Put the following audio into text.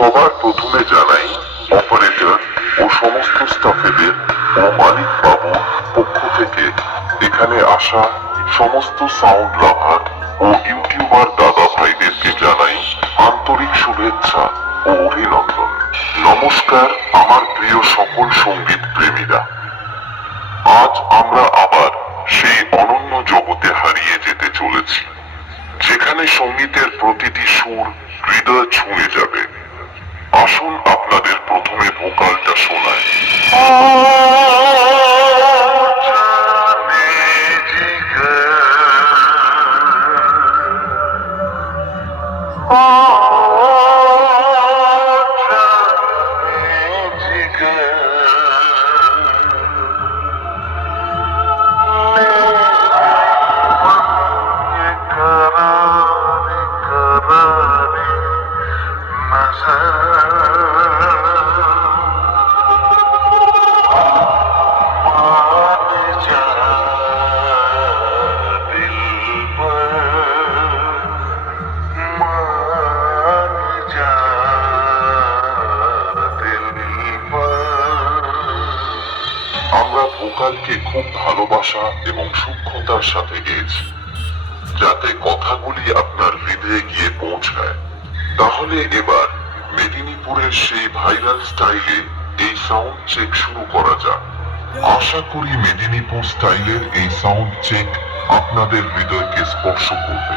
সবার প্রথমে জানাই অপারেটর ও সমস্ত স্টাফেদের ও মালিক বাবুর পক্ষ থেকে এখানে আসা সমস্ত সাউন্ড লাভার ও ইউটিউবার দাদা ভাইদেরকে জানাই আন্তরিক শুভেচ্ছা ও অভিনন্দন। নমস্কার আমার প্রিয় সকল সঙ্গীত প্রেমীরা। আজ আমরা আবার সেই অনন্য জগতে হারিয়ে যেতে চলেছি, যেখানে সঙ্গীতের প্রতিটি সুর হৃদয় ছুঁয়ে যাবে। আসুন আপনাদের প্রথমে ভোকালটা শোনায়। আমরা ভোকালকে খুব ভালোবাসা এবং সূক্ষ্মতার সাথে গেয়েছি, যাতে কথাগুলি আপনার হৃদয়ে গিয়ে পৌঁছায়। তাহলে এবার মেদিনীপুরের সেই ভাইরাল স্টাইলে এই সাউন্ড চেক শুরু করা যাক। আশা করি মেদিনীপুর স্টাইলের এই সাউন্ড চেক আপনাদের হৃদয়কে স্পর্শ করবে।